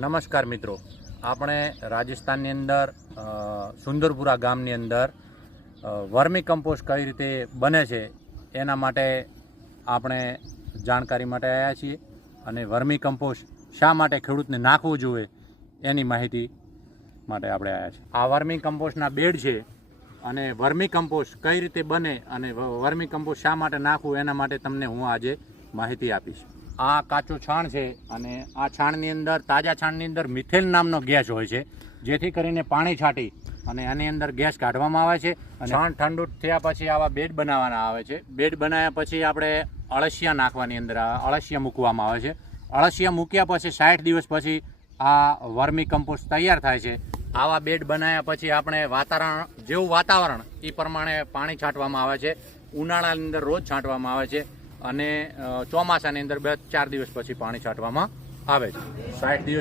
નમસ્કાર મિત્રો, આપણે રાજસ્થાનની અંદર સુંદરપુરા ગામની અંદર વર્મી કમ્પોસ્ટ કઈ રીતે બને છે એના માટે આપણે જાણકારી માટે આવ્યા છીએ અને વર્મી કમ્પોસ્ટ શા માટે ખેડૂતને નાખવું જોઈએ એની માહિતી માટે આપણે આવ્યા છીએ. આ વર્મી કમ્પોસ્ટના બેડ છે અને વર્મી કમ્પોસ્ટ કઈ રીતે બને અને વર્મી કમ્પોસ્ટ શા માટે નાખવું એના માટે તમને હું આજે માહિતી આપીશ. આ કાચું છાણ છે અને આ છાણની અંદર, તાજા છાણની અંદર મિથેન નામનો ગેસ હોય છે, જેથી કરીને પાણી છાંટી અને આની અંદર ગેસ કાઢવામાં આવે છે. અને છાણ ઠંડુ થયા પછી આવા બેડ બનાવવાના આવે છે. બેડ બનાવ્યા પછી આપણે અળસિયા નાખવાની અંદર અળસિયા મૂકવામાં આવે છે. અળસિયા મૂક્યા પછી 60 દિવસ પછી આ વર્મી કમ્પોસ્ટ તૈયાર થાય છે. આવા બેડ બનાવ્યા પછી આપણે જેવું વાતાવરણ એ પ્રમાણે પાણી છાંટવામાં આવે છે. ઉનાળાની અંદર રોજ છાંટવામાં આવે છે અને ચોમાસાની અંદર 2-4 દિવસ પછી પાણી છાંટવામાં આવે છે. 60 દિવસ